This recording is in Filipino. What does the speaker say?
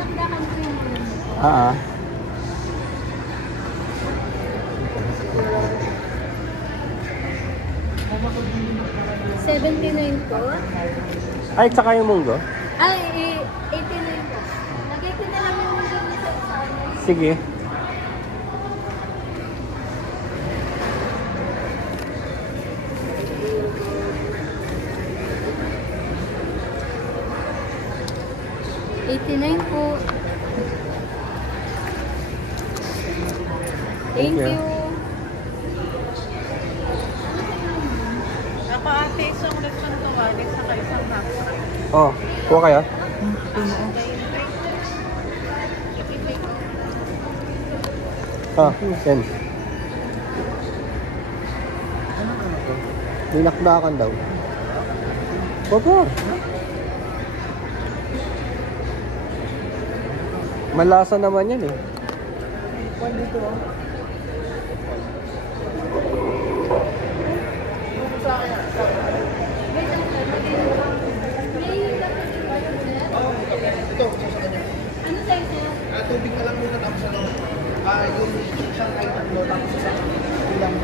Nakdakan ko yung mga. Ah. 79 po. Ay, tsaka yung munggo? Ay, 89 po. Lagay ko na lang yung mga sa ano. Sige. $89 po. Thank you. Naka-ate, isang restaurant tuwali, saka isang half. Oh, kuha kaya? Ah, yan. Dinakdakan daw. Opo. Malasa naman yan eh. Ano size niya? Tubig na lang muna tapos yung isang item mo tapos sa ilang